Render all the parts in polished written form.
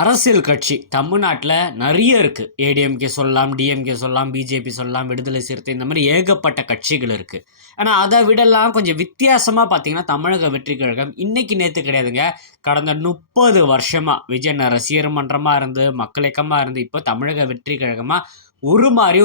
அரசியல் கட்சி தமிழ்நாட்டில் நிறைய இருக்குது. ஏடிஎம்கே சொல்லலாம், டிஎம்கே சொல்லலாம், பிஜேபி சொல்லலாம், விடுதலை சிறுத்தை, இந்த மாதிரி ஏகப்பட்ட கட்சிகள் இருக்குது. ஆனால் அதை விடலாம் கொஞ்சம் வித்தியாசமாக பார்த்தீங்கன்னா தமிழக வெற்றி கழகம் இன்னைக்கு நேற்று கிடையாதுங்க. கடந்த 30 வருஷமாக விஜயன் ரசிகர் மன்றமாக இருந்து மக்கள் இயக்கமாக இருந்து இப்போ தமிழக வெற்றி கழகமாக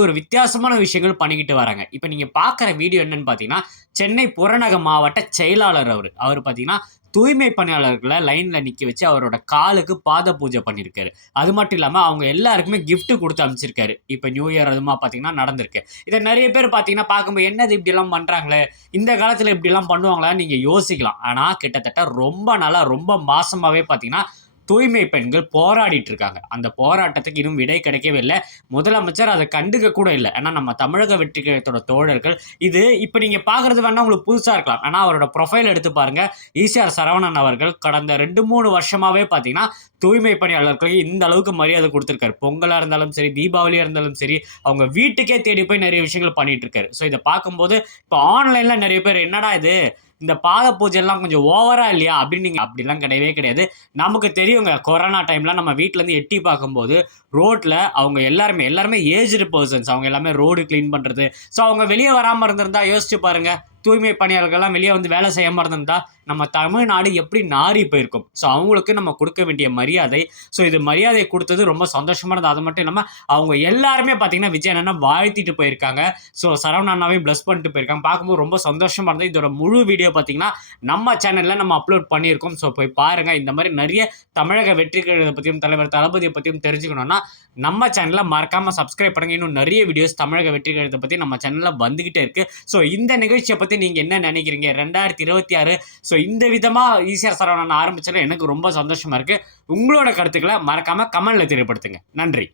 ஒரு வித்தியாசமான விஷயங்கள் பண்ணிக்கிட்டு வராங்க. இப்போ நீங்கள் பார்க்குற வீடியோ என்னன்னு பார்த்தீங்கன்னா, சென்னை புறநகர் மாவட்ட செயலாளர் அவர் பார்த்தீங்கன்னா தூய்மை பணியாளர்களை லைனில் நிற்க வச்சு அவரோட காலுக்கு பாத பூஜை பண்ணியிருக்காரு. அது மட்டும் இல்லாமல் அவங்க எல்லாருக்குமே கிஃப்ட் கொடுத்து அமைச்சிருக்காரு. இப்போ நியூ இயர் அதுமா பார்த்தீங்கன்னா நடந்திருக்கு. இதை நிறைய பேர் பார்த்தீங்கன்னா பார்க்கும்போது என்னது இப்படிலாம் பண்ணுறாங்களே, இந்த காலத்தில் இப்படிலாம் பண்ணுவாங்களான்னு நீங்கள் யோசிக்கலாம். ஆனால் கிட்டத்தட்ட ரொம்ப நாளாக ரொம்ப மாசமாகவே பார்த்தீங்கன்னா தூய்மை பெண்கள் போராடிட்டு இருக்காங்க. அந்த போராட்டத்துக்கு இன்னும் விடை கிடைக்கவே இல்லை. முதலமைச்சர் அதை கண்டுக்க கூட இல்லை. ஏன்னா நம்ம தமிழக வெற்றி கழகத்தோட தோழர்கள் இது இப்போ நீங்கள் பார்க்குறது வேணா உங்களுக்கு புதுசாக இருக்கலாம். ஆனால் அவரோட ப்ரொஃபைல் எடுத்து பாருங்க. ஈசிஆர் சரவணன் அவர்கள் கடந்த 2-3 வருஷமாகவே பார்த்தீங்கன்னா தூய்மை பணியாளர்களுக்கு இந்த அளவுக்கு மரியாதை கொடுத்துருக்காரு. பொங்கலாக இருந்தாலும் சரி, தீபாவளியாக இருந்தாலும் சரி, அவங்க வீட்டுக்கே தேடி போய் நிறைய விஷயங்கள் பண்ணிட்டு இருக்காரு. ஸோ இதை பார்க்கும்போது இப்போ ஆன்லைனில் நிறைய பேர் என்னடா இது இந்த பாத பூஜைலாம் கொஞ்சம் ஓவரா இல்லையா அப்படின்னு நீங்கள் அப்படிலாம் கிடையவே கிடையாது. நமக்கு தெரியுங்க, கொரோனா டைமில் நம்ம வீட்டிலேருந்து எட்டி பார்க்கும்போது ரோட்டில் அவங்க எல்லாருமே ஏஜ்டு பர்சன்ஸ், அவங்க எல்லாமே ரோடு க்ளீன் பண்ணுறது. ஸோ அவங்க வெளியே வராமல் இருந்திருந்தா யோசிச்சு பாருங்கள். தூய்மை பணியாளர்கள்லாம் வெளியே வந்து வேலை செய்யாமல் இருந்திருந்தா நம்ம தமிழ்நாடு எப்படி நாரி போயிருக்கும். ஸோ அவங்களுக்கு நம்ம கொடுக்க வேண்டிய மரியாதை, ஸோ இது மரியாதை கொடுத்தது ரொம்ப சந்தோஷமானது. அது மட்டும் இல்லாமல் அவங்க எல்லாருமே பார்த்தீங்கன்னா விஜய் அண்ணா வாழ்த்திட்டு போயிருக்காங்க. ஸோ சரவண அண்ணாவே ப்ளஸ் பண்ணிட்டு போயிருக்காங்க. பார்க்கும்போது ரொம்ப சந்தோஷமாக இருந்தது. இதோட முழு வீடியோ பார்த்தீங்கன்னா நம்ம சேனலில் நம்ம அப்லோட் பண்ணியிருக்கோம். ஸோ போய் பாருங்கள். இந்த மாதிரி நிறைய தமிழக வெற்றி கழகத்தை பற்றியும் தலைவர் தளபதியை பற்றியும் தெரிஞ்சுக்கணும்னா நம்ம சேனலில் மறக்காமல் சப்ஸ்கிரைப் பண்ணுங்க. இன்னும் நிறைய வீடியோஸ் தமிழக வெற்றி கழகத்தை பற்றி நம்ம சேனலில் வந்துக்கிட்டே இருக்குது. ஸோ இந்த நிகழ்ச்சியை பற்றி நீங்கள் என்ன நினைக்கிறீங்க? 2026 ஸோ இந்த விதமாக ஈசிஆர் சரவணன் ஆரம்பிச்சது எனக்கு ரொம்ப சந்தோஷமாக இருக்குது. உங்களோட கருத்துக்களை மறக்காமல் கமெண்ட்ல தெரியப்படுத்துங்க. நன்றி.